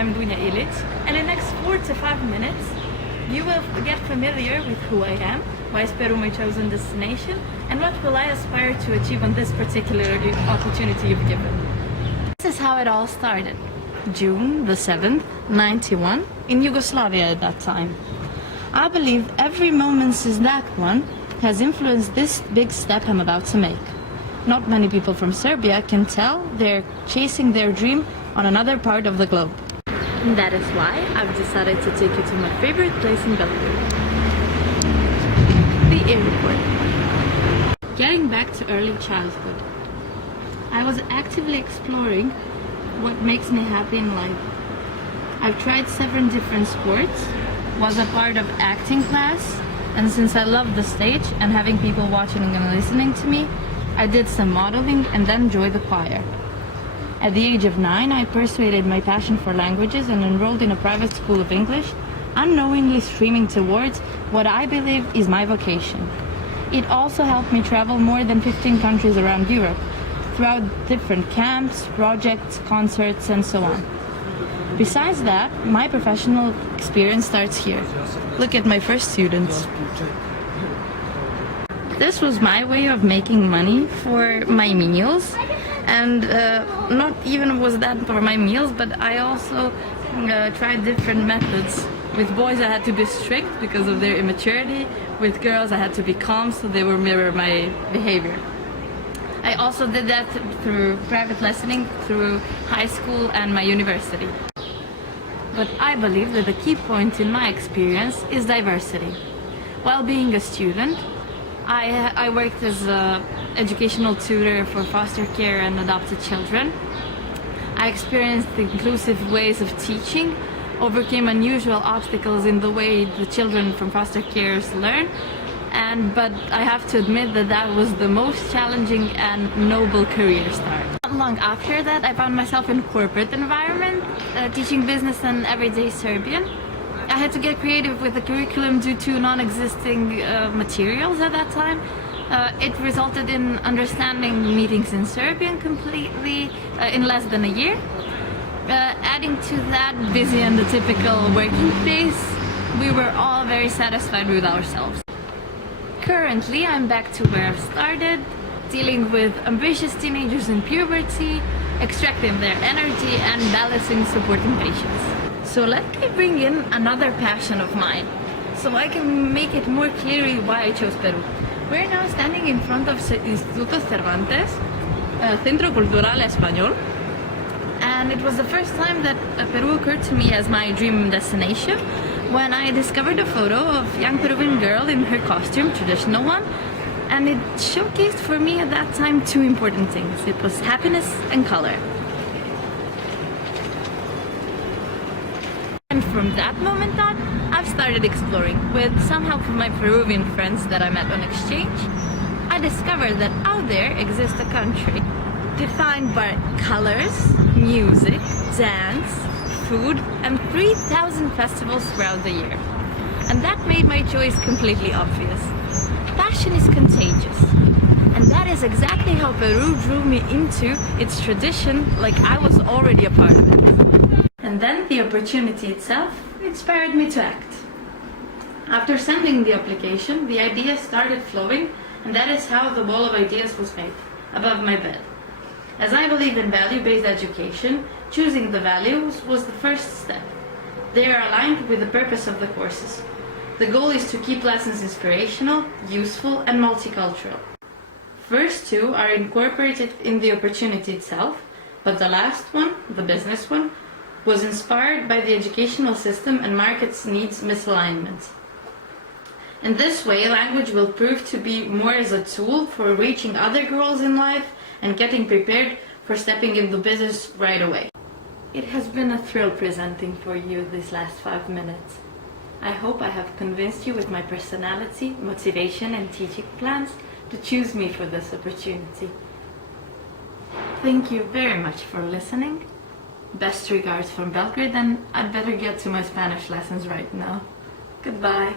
I'm Dunja Ilic, and in the next 4 to 5 minutes, you will get familiar with who I am, why is Peru my chosen destination, and what will I aspire to achieve on this particular opportunity you've given. This is how it all started. June the 7th, 91, in Yugoslavia at that time. I believe every moment since that one has influenced this big step I'm about to make. Not many people from Serbia can tell they're chasing their dream on another part of the globe. And that is why I've decided to take you to my favorite place in Belgrade. The airport. Getting back to early childhood. I was actively exploring what makes me happy in life. I've tried 7 different sports, was a part of acting class, and since I love the stage and having people watching and listening to me, I did some modeling and then joined the choir. At the age of 9, I persuaded my passion for languages and enrolled in a private school of English, unknowingly streaming towards what I believe is my vocation. It also helped me travel more than 15 countries around Europe, throughout different camps, projects, concerts, and so on. Besides that, my professional experience starts here. Look at my first students. This was my way of making money for my meals, and not even was that for my meals, but I also tried different methods. With boys I had to be strict because of their immaturity, with girls I had to be calm so they would mirror my behavior. I also did that through private lessoning, through high school and my university. But I believe that the key point in my experience is diversity. While being a student, I worked as an educational tutor for foster care and adopted children. I experienced the inclusive ways of teaching, overcame unusual obstacles in the way the children from foster cares learn, but I have to admit that that was the most challenging and noble career start. Not long after that, I found myself in a corporate environment, teaching business and everyday Serbian. I had to get creative with the curriculum due to non-existing materials at that time. It resulted in understanding meetings in Serbian completely in less than a year. Adding to that, busy and the typical working days, we were all very satisfied with ourselves. Currently, I'm back to where I've started, dealing with ambitious teenagers in puberty, extracting their energy and balancing supporting patients. So let me bring in another passion of mine, so I can make it more clearly why I chose Peru. We're now standing in front of Instituto Cervantes, Centro Cultural Español, and it was the first time that Peru occurred to me as my dream destination when I discovered a photo of a young Peruvian girl in her costume, traditional one, and it showcased for me at that time 2 important things. It was happiness and color. And from that moment on, I've started exploring. With some help from my Peruvian friends that I met on exchange, I discovered that out there exists a country defined by colors, music, dance, food, and 3,000 festivals throughout the year. And that made my choice completely obvious. Passion is contagious. And that is exactly how Peru drew me into its tradition, like I was already a part of it. And then the opportunity itself inspired me to act. After sending the application, the ideas started flowing, and that is how the wall of ideas was made, above my bed. As I believe in value-based education, choosing the values was the first step. They are aligned with the purpose of the courses. The goal is to keep lessons inspirational, useful, and multicultural. First 2 are incorporated in the opportunity itself, but the last one, the business one, was inspired by the educational system and market's needs misalignment. In this way, language will prove to be more as a tool for reaching other goals in life and getting prepared for stepping into business right away. It has been a thrill presenting for you these last 5 minutes. I hope I have convinced you with my personality, motivation, and teaching plans to choose me for this opportunity. Thank you very much for listening. Best regards from Belgrade, and I'd better get to my Spanish lessons right now. Goodbye.